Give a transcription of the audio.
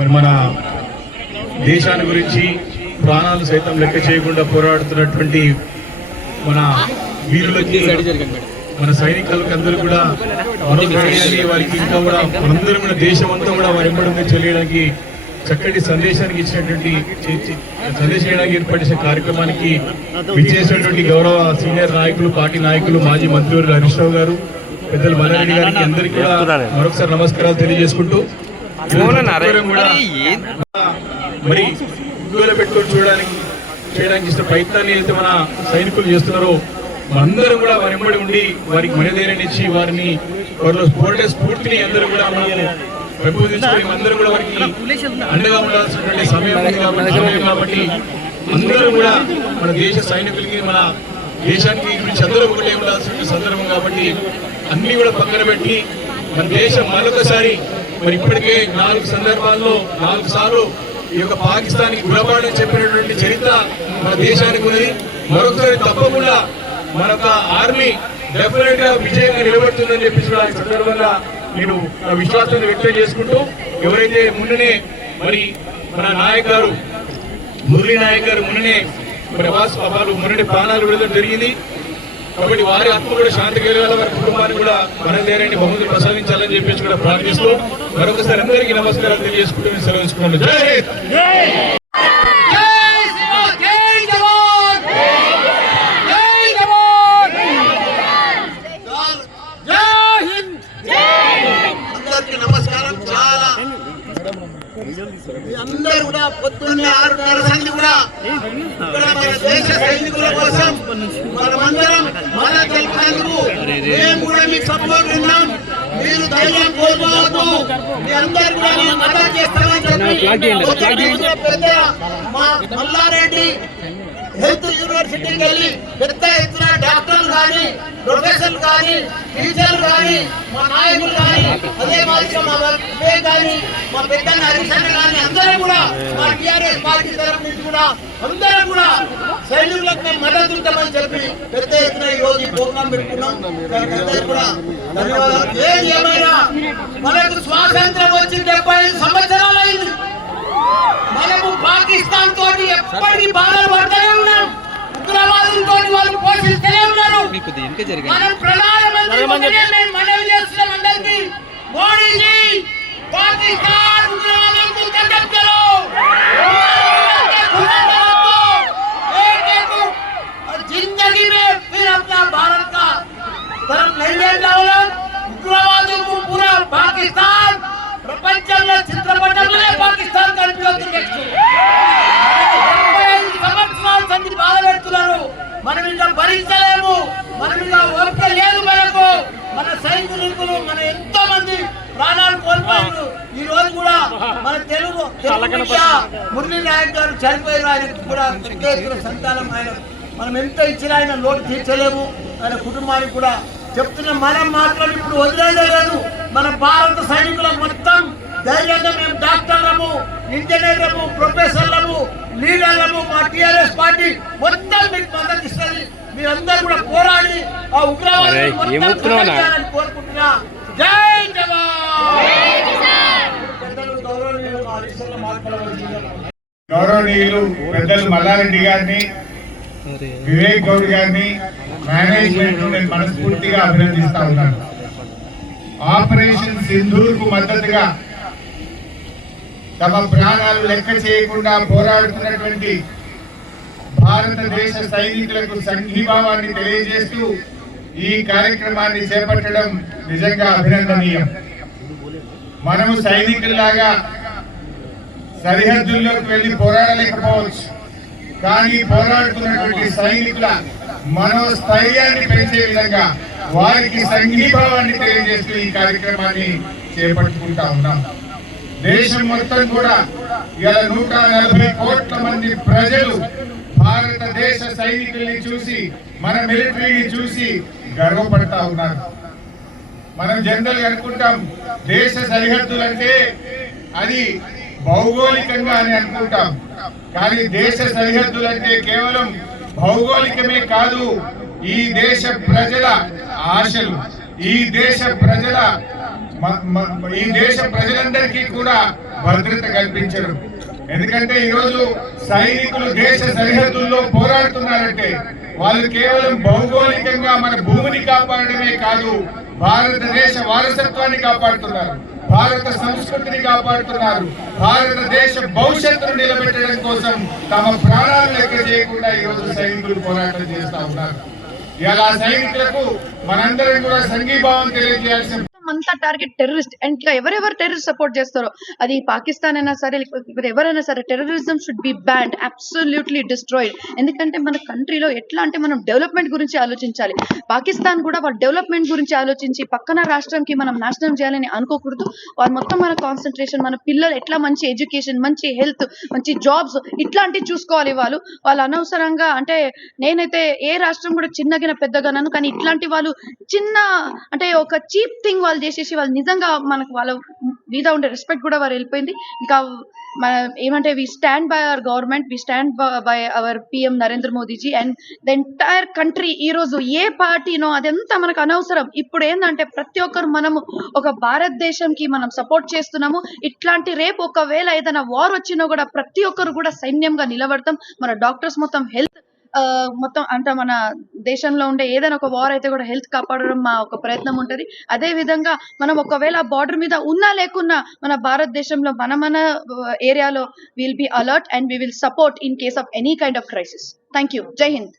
మరి మన దేశాన్ని గురించి ప్రాణాలు సైతం లెక్క చేయకుండా పోరాడుతున్నటువంటి మన వీరులకి, మన సైనికులకి అందరూ కూడా మనోధైర్యాన్ని వారికి ఇంకా కూడా మనందరం కూడా దేశం అంతా కూడా వారి వెంబడి చెల్లియడానికి చక్కటి సందేశానికి ఇచ్చినటువంటి సందేశం చేయడానికి ఏర్పడిన కార్యక్రమానికి విచ్చేసినటువంటి గౌరవ సీనియర్ నాయకులు, పార్టీ నాయకులు, మాజీ మంత్రివర్యులు హరీష్ రావు గారు, పెద్దలు మల్లారెడ్డి గారికి అందరికీ కూడా మరొకసారి నమస్కారాలు తెలియజేసుకుంటూ మరి ఉద్యోగాలు పెట్టుకొని చేయడానికి ఇష్ట ప్రయత్నాన్ని అయితే మన సైనికులు చేస్తున్నారో మనందరం కూడా వారి వెంబడి ఉండి వారికి మనోధైర్యాన్ని ఇచ్చి వారిలో పోరాడే స్ఫూర్తిని అందరూ కూడా మనము పెంపొందించుకొని అందరూ కూడా వారికి అండగా ఉండాల్సినటువంటి సమయం కాబట్టి అందరూ కూడా మన దేశ సైనికులకి, మన దేశానికి గురించి అందరూ ఒకటే ఉండాల్సిన సందర్భం కాబట్టి అన్ని కూడా పక్కన పెట్టి మన దేశం మరొకసారి మరి ఇప్పటికే 4 సందర్భాల్లో 4 సార్లు ఈ యొక్క పాకిస్తాన్కి గురపాడని చెప్పినటువంటి చరిత్ర మన దేశానికి ఉన్నది. మరొకసారి తప్పకుండా మనొక ఆర్మీ డెఫినెట్ గా విజయంగా నిలబడుతుందని చెప్పేసి ఆ సందర్భంగా నేను విశ్వాసాన్ని వ్యక్తం చేసుకుంటూ, ఎవరైతే మొన్ననే మరి మన నాయక్ గారు, మురళీ నాయక్ గారు మొన్ననే మొన్నటి ప్రాణాలు విడదడం జరిగింది. కాబట్టి వారి ఆత్మ కూడా శాంతి కలగాల, వారి కుటుంబాన్ని కూడా మనోధైర్యాన్ని బహుమతి ప్రసాదించాలని చెప్పేసి కూడా ప్రార్థిస్తూ మరొకసారి అందరికీ నమస్కారాలు తెలియజేసుకుంటూ నేను సెలవుకుంటున్నాను. జై అందరూ కూడా పొద్దున్నే 6:30 సంది కూడా మన దేశ సైనికుల కోసం మనమందరం మన తెలుపునందుకు మేము కూడా మీకు సపోర్ట్ ఉన్నాం. మీరు ధైర్యం కోల్పోవద్దు, మీ అందరూ కూడా మేము మద్దతు చేస్తామని చెప్పి పెద్ద మా మల్లారెడ్డి హెల్త్ యూనివర్సిటీకి వెళ్ళి పెద్ద ఎత్తున డాక్టర్లు కానీ, ప్రొఫెసర్లు కానీ, టీచర్లు కానీ, మా నాయకులు కానీ, అదే మాదిరిగా మా వివేక్ కానీ, మా పెద్ద హరీష్ కానీ అందరూ కూడా మా టీఆర్ఎస్ పార్టీ తరఫు నుంచి కూడా అందరూ కూడా సైనికులకు మేము మద్దతు ఇద్దామని చెప్పి పెద్ద ఎత్తున ఈ రోజు ఈ ప్రోగ్రాం పెట్టుకున్నాం. అందరూ కూడా ధన్యవాదాలు. ఏది ఏమైనా మనకు స్వాతంత్రం వచ్చి 75 సంవత్సరాలు అయింది. మనము పాకిస్తాన్ తోటి ఎప్పటికీ బాధలు పడుతూనే ఉన్నాం. ఉగ్రవాదులతో వాళ్ళు పోషిస్తూనే ఉన్నారు. మనం ప్రధానమంత్రి మనవి చేస్తున్నాం అందరికీ, మోడీజీ పాకిస్తాన్ ఉగ్రవాదులకు కట్టెలు जिंदगी में फिर अपना भारत का तरफ नहीं ले जाओ. उग्रवादों को पूरा पाकिस्तान ప్రపంచంలో చిత్రపటంలోనే పాకిస్తాన్ కనిపిస్తుంది. సంవత్సరాల సంధి బాధ పెడుతున్నారు. మనం ఇంకా భరించలేము, మనం ఇంకా ఓపిక లేదు. మనకు మన సైనికులు మన ఎంతో మంది ప్రాణాలు కోల్పోయారు. ఈ రోజు కూడా మన తెలుగు మురళీ నాయక్ గారు చనిపోయిన ఆయనకు కూడా సంతానం, ఆయన మనం ఎంతో ఇచ్చిన ఆయన లోటు తీర్చలేము. ఆయన కుటుంబానికి కూడా చెప్తున్న మనం మాత్రం ఇప్పుడు వదిలేదు. మన భారత సైనికుల మొత్తం ధైర్యంగా మేము డాక్టర్లము, ఇంజనీర్లము, ప్రొఫెసర్లము, లీడర్లము, మా టీఆర్ఎస్ పార్టీ మొత్తం మీకు మద్దతు ఇస్తుంది. మీరందరూ కూడా పోరాడి ఆ ఉగ్రవాదాన్ని కోరుకుంటున్నా. జై గౌరవనీయులు పెద్దలు మల్లారెడ్డి గారిని, వివేక్ గౌడ్ గారిని, మేనేజ్మెంట్ నేను మనస్ఫూర్తిగా అభినందిస్తా ఉన్నాను. ఆపరేషన్ సింధూర్ కు మద్దతుగా తమ ప్రాణాలు లెక్క చేయకుండా పోరాడుతున్నటువంటి భారతదేశ సైనికులకు సంఘీభావాన్ని తెలియజేస్తూ ఈ కార్యక్రమాన్ని చేపట్టడం నిజంగా అభినందనీయం. మనము సైనికుల్లాగా సరిహద్దుల్లోకి వెళ్లి పోరాడలేకపోవచ్చు, కానీ పోరాడుతున్నటువంటి సైనికుల మనోస్థైర్యాన్ని పెంచే విధంగా వారికి సంఘీభావాన్ని తెలియజేస్తూ ఈ కార్యక్రమాన్ని చేపట్టుకుంటా ఉన్నాం. దేశం మొత్తం కూడా ఇలా 140 కోట్ల మంది ప్రజలు భారతదేశ సైనికుల్ని చూసి, మన మిలిటరీని చూసి గర్వపడతా ఉన్నారు. మనం జనరల్ అనుకుంటాం దేశ సరిహద్దులంటే అది భౌగోళికంగా అని అనుకుంటాం, కానీ దేశ సరిహద్దులంటే కేవలం భౌగోళికమే కాదు, ఈ దేశ ప్రజల ఆశలు, ఈ దేశ ప్రజలందరికీ కూడా భద్రత కల్పించడం. ఎందుకంటే ఈరోజు సైనికులు దేశ సరిహద్దుల్లో పోరాడుతున్నారంటే వాళ్ళు కేవలం భౌగోళికంగా మన భూమిని కాపాడమే కాదు, భారతదేశ వారసత్వాన్ని కాపాడుతున్నారు, భారత సంస్కృతిని కాపాడుతున్నారు, భారతదేశ భవిష్యత్తును నిలబెట్టడం కోసం తమ ప్రాణాలు లెక్క చేయకుండా ఈరోజు సైనికులు పోరాటం చేస్తా ఉన్నారు. ఇలా సైనికులకు మనందరం కూడా సంఘీభావం తెలియజేయాల్సిన అంతా టార్గెట్ టెర్రరిస్ట్. అండ్ ఎవరెవరు టెర్రరిస్ట్ సపోర్ట్ చేస్తారో, అది పాకిస్తాన్ అయినా సరే లేకపోతే ఎవరైనా సరే, terrorism should be banned, absolutely destroyed. ఎందుకంటే మన కంట్రీలో ఎట్లా అంటే మనం డెవలప్మెంట్ గురించి ఆలోచించాలి. పాకిస్తాన్ కూడా వాళ్ళ డెవలప్మెంట్ గురించి ఆలోచించి పక్కన రాష్ట్రంకి మనం నాశనం చేయాలని అనుకోకూడదు. వాళ్ళు మొత్తం మన కాన్సన్ట్రేషన్, మన పిల్లలు ఎట్లా మంచి ఎడ్యుకేషన్, మంచి హెల్త్, మంచి జాబ్స్ ఇట్లాంటివి చూసుకోవాలి. వాళ్ళు అనవసరంగా అంటే నేనైతే ఏ రాష్ట్రం కూడా చిన్నగిన పెద్దగా నన్ను, కానీ ఇట్లాంటి వాళ్ళు చిన్న అంటే ఒక చీప్ థింగ్ వాళ్ళు చేసేసి వాళ్ళు నిజంగా మనకు వాళ్ళ మీద ఉండే రెస్పెక్ట్ కూడా వారు వెళ్ళిపోయింది. ఇంకా మన ఏమంటే we stand by our government, we stand by our PM Narendra Modiji and the entire country. ఈ రోజు ఏ పార్టీనో అదంతా మనకు అనవసరం. ఇప్పుడు ఏంటంటే ప్రతి ఒక్కరు మనము ఒక భారతదేశంకి మనం సపోర్ట్ చేస్తున్నాము. ఇట్లాంటి రేపు ఒకవేళ ఏదైనా వార్ వచ్చినా కూడా ప్రతి ఒక్కరు కూడా సైన్యంగా నిలబడతాం. మన డాక్టర్స్ మొత్తం హెల్త్ మొత్తం అంటే మన దేశంలో ఉండే ఏదైనా ఒక వార్ అయితే కూడా హెల్త్ కాపాడడం మా ఒక ప్రయత్నం ఉంటుంది. అదే విధంగా మనం ఒకవేళ బార్డర్ మీద ఉన్నా లేకున్నా మన భారతదేశంలో మన ఏరియాలో will be alert and we will support in case of any kind of crisis. Thank you. జై హింద్.